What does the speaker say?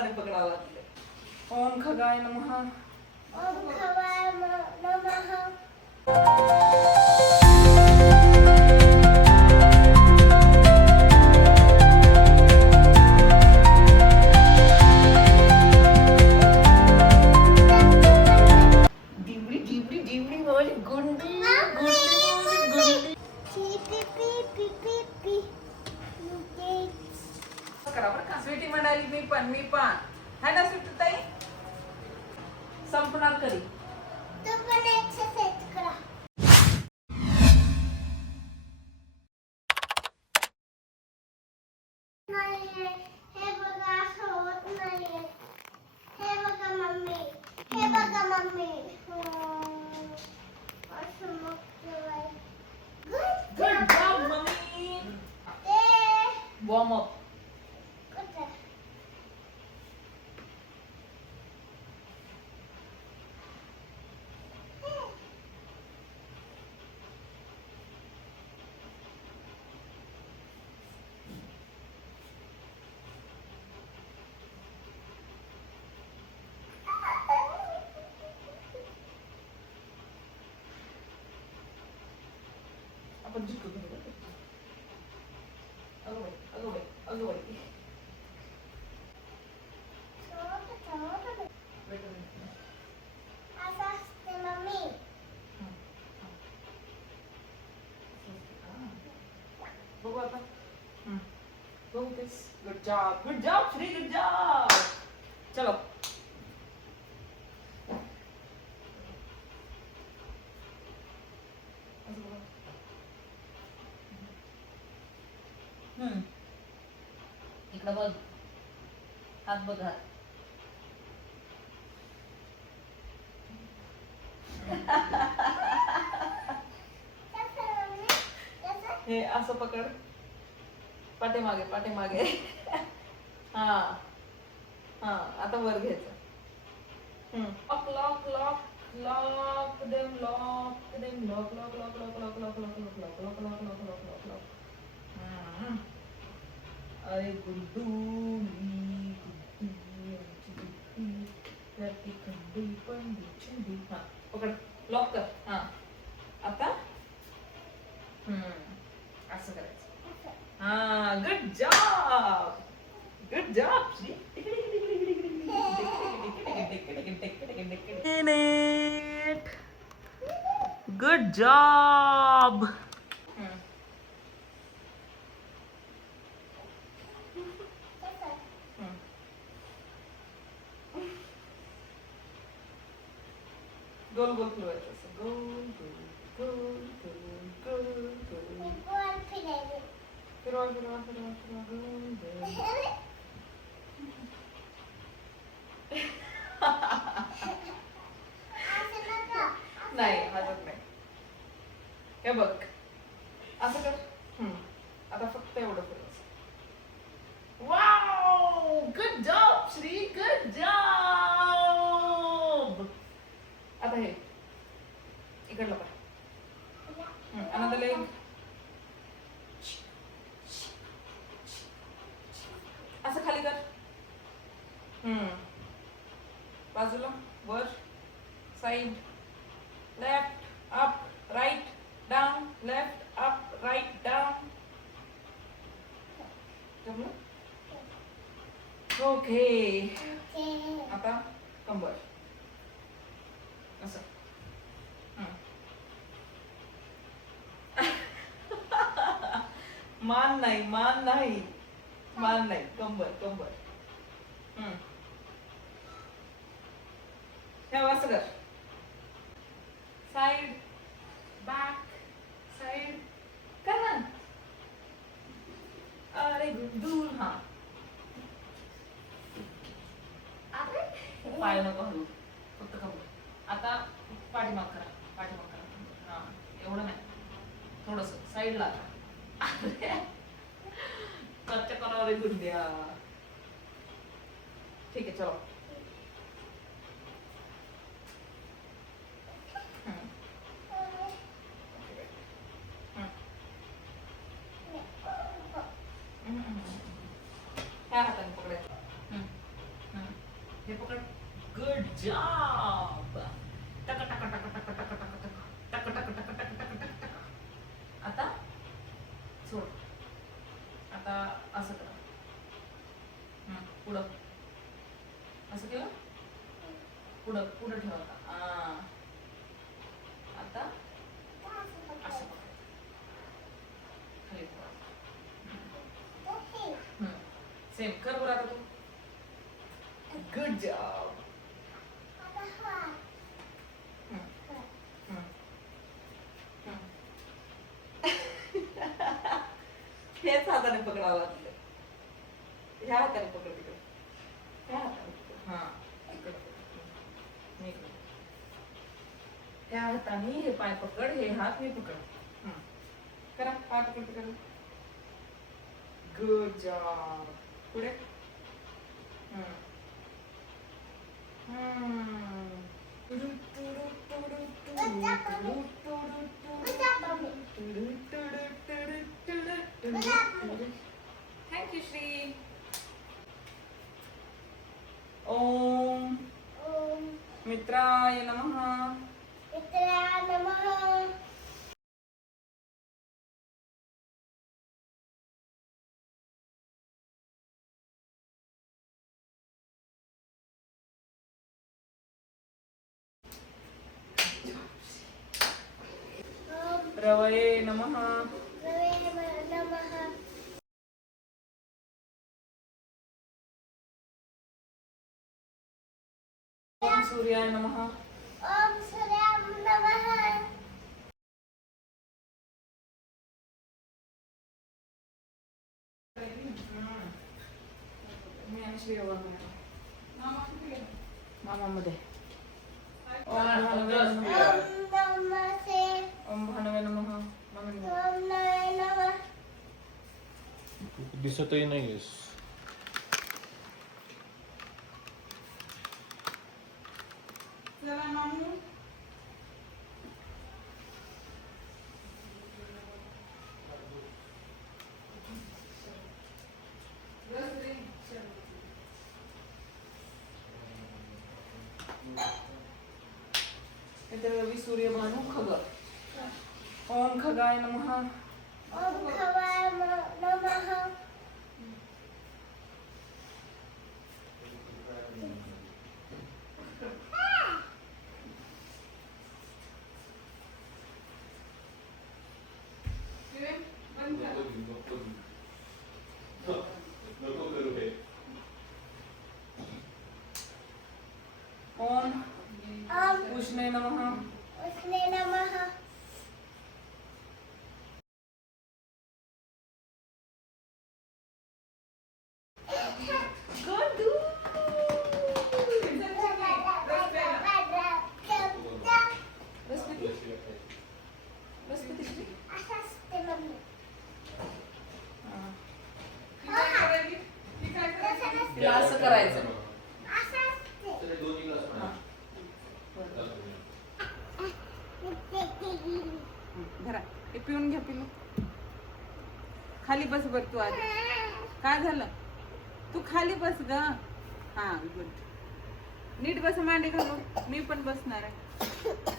हाताने पकडावं लागते. ओम खगाय नमः. ओम खगाय नमः. डिवडी डिवडी डिवडी वाली गुंडी गुंडी. करा बरं का स्वीटी म्हणाली मी पण है ना स्वीटी ताई. संपणार कधी. तू पण एक्सरसाइज करा. नाहीये हे बघा असं होत नाहीये. हे बघा मम्मी. हे बघा मम्मी. असं मग केलंय. Good job mummy. ते वॉर्म अप. कुठे? आपण जिंकू घेऊ. अगं बाई अगं बाई अगं बाई. असं असते मम्मी. बघू आता. बघू तेच. Good job Shri good job. चलो इकडं बघ. हात बघ हात. कसं मम्मी? कसं? हे असं पकड. पाठीमागे पाठीमागे. हा हा आता वर घ्यायचं. Lock lock lock lock them lock them lock lock lock lock lock lock lock lock lock lock lock lock lock lock lock. अरे गुड्डू मी गुड्डू आमची गुड्डू त्याची खंडी पण छंडी. हा पकड. लॉक कर. हा आता असं करायचं. हा good job good job Shri. Good job. कसं? गोल गोल फिरवायचं असं. गोल गोल गोल गोल गोल गोल. बॉल फिरायले. फिरवा फिरवा फिरवा फिरवा गोल गोल. असं नका. नाही हसत नाही. हे बघ असं कर. आता फक्त एवढं फिरवायचं. Wow good job Shri good job. आता हे इकडलं पाय. Another leg. असं खाली कर. बाजूला वर side left up right down left up right down. जमलं. Okay okay. आता कंबर असं. मान नाही मान नाही मान नाही. कंबर कंबर. ठेव असं कर. साइड बॅक साइड कर ना. अरे दूर. हा पाय नको हलू. फक्त कंबर. आता पाठीमाग करा पाठीमाग करा. हा एवढं नाही थोडस साईडला. कच्च्या करावर गुंड्या. ठीक आहे चलो. ह्या हाताने पकडायचं. जॉब. टक टक टक टक टक टक टक टक टक टक टक टक टक टक टक. आता सोड. आता असं करा. पुढं असं केलं. पुढं पुढं ठेवा आता. आता असं खाली सेम कर बरं आता तू. Good job. हेच हाताने पकडावं लागतं. ह्या हाताने पकड तिकडे. ह्या हाताने पकड. हा इकडे पकड. मी इकडे. ह्या हाताने हे पाय पकड, हे हात मी पकड. करा पाय पकड तिकडे. Good job. पुढे. थँक्यू श्री. ओम मित्राय नमः. रवये नमः. ओम सूर्याय नमः. मी आणि श्री मामामध्ये. ओम भानवे नमः. दिसतही नाहीयेस. चला मामू. इतर रवि सूर्य भानु खग. ओम खगाय नमः. ओम उष्णे नमः. असं करायचं. धरा हे पिऊन घ्या. पिलू खाली बस बर. तू आधी काय झालं. तू खाली बस ग. हा गुड. नीट बस. मांडी घालून. मी पण बसणार आहे.